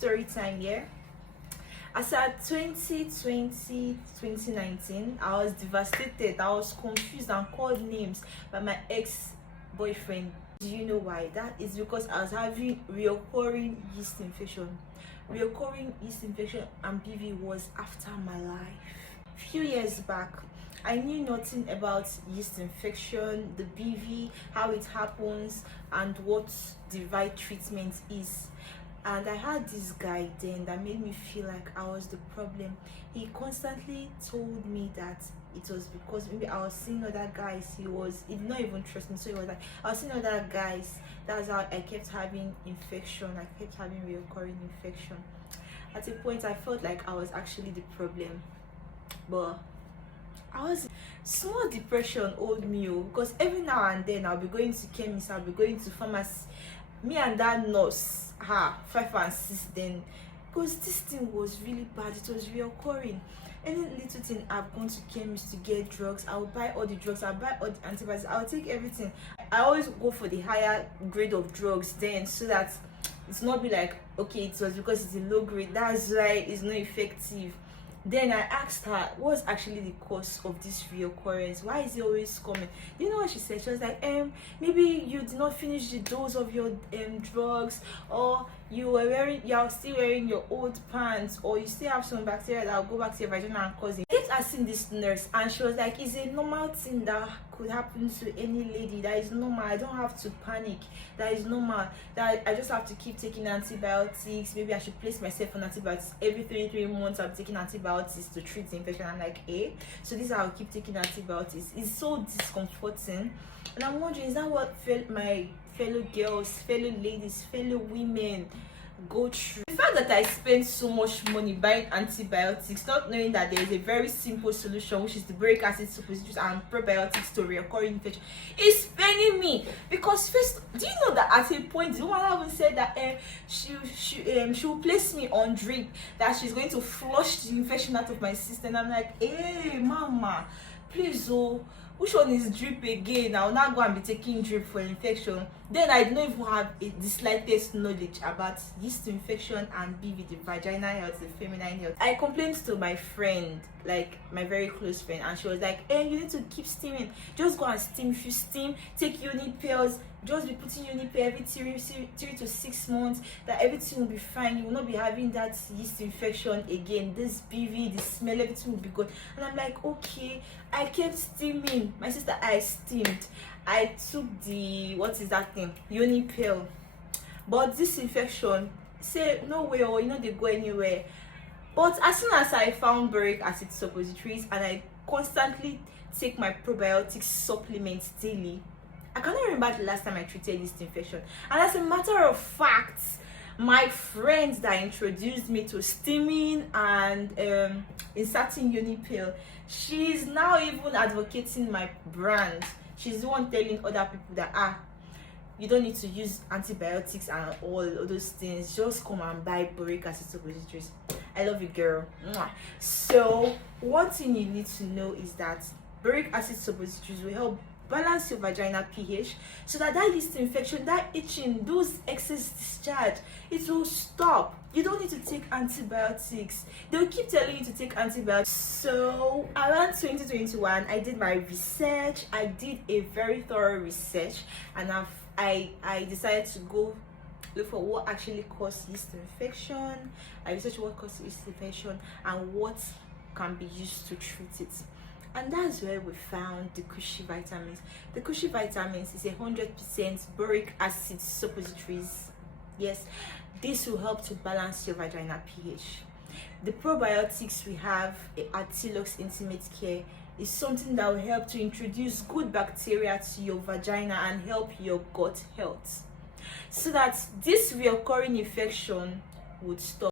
story time here. As at 2020, 2019, I was devastated. I was confused and called names by my ex-boyfriend. Do you know why? That is because I was having reoccurring yeast infection. Reoccurring yeast infection and BV was after my life. Few years back, I knew nothing about yeast infection, the BV, how it happens, and what the right treatment is. And I had this guy then that made me feel like I was the problem. He constantly told me that it was because maybe I was seeing other guys. He did not even trust me, so he was like, I was seeing other guys. That's how I kept having infection. I kept having recurring infection. At a point, I felt like I was actually the problem, but I was small depression old me because every now and then I'll be going to chemist, I'll be going to pharmacy. Me and that nurse, 5 and 6 then, because this thing was really bad. It was reoccurring. Any little thing, I've gone to chemist to get drugs. I'll buy all the drugs, I'll buy all the antibiotics, I'll take everything. I always go for the higher grade of drugs then, so that it's not be like, okay, it was because it's a low grade, that's why it's not effective. Then I asked her, what's actually the cause of this reoccurrence? Why is it always coming? Do you know what she said? She was like, maybe you did not finish the dose of your drugs, or you're still wearing your old pants, or you still have some bacteria that will go back to your vagina and cause it. I kept asking this nurse, and she was like, it's a normal thing that could happen to any lady. That is normal. I don't have to panic. That is normal. That I just have to keep taking antibiotics. Maybe I should place myself on antibiotics every 3 months. I'm taking antibiotics to treat the infection. I'm like, so this is how I keep taking antibiotics. It's so discomforting, and I'm wondering, is that what my fellow girls, fellow ladies, fellow women go through? The fact that I spend so much money buying antibiotics, not knowing that there is a very simple solution, which is the boric acid suppositories and probiotics to recurring infection, is paining me. Because first, do you know that at a point the woman even said that she will place me on drip, that she's going to flush the infection out of my system. I'm like, hey mama, please, which one is drip again? I'll not go and be taking drip for infection. Then I don't even have the slightest knowledge about yeast infection and BV, the vaginal health, the feminine health. I complained to my friend, like my very close friend, and she was like, you need to keep steaming. Just go and steam. If you steam, take uni pills. Just be putting uni pill every 3 to 6 months, that everything will be fine. You will not be having that yeast infection again. This BV, the smell, everything will be good. And I'm like, okay. I kept steaming. My sister, I steamed. I took the, what is that thing? Uni pill. But this infection, say no way, or they go anywhere. But as soon as I found boric acid suppositories and I constantly take my probiotic supplements daily, I cannot remember the last time I treated yeast infection. And as a matter of fact, my friends that introduced me to steaming and inserting uni pill, she's now even advocating my brand. She's the one telling other people that you don't need to use antibiotics and all those things. Just come and buy boric acid suppositories. I love you, girl. So one thing you need to know is that boric acid suppositories will help balance your vaginal pH, so that yeast infection, that itching, those excess discharge, it will stop. You don't need to take antibiotics. They'll keep telling you to take antibiotics. So around 2021, I did my research. I did a very thorough research, and I decided to go look for what actually causes yeast infection. I researched what causes yeast infection and what can be used to treat it. And that's where we found the cushy vitamins. The cushy vitamins is 100% boric acid suppositories. Yes, this will help to balance your vaginal pH. The probiotics we have at T-Lux Intimate Care is something that will help to introduce good bacteria to your vagina and help your gut health, so that this recurring infection would stop.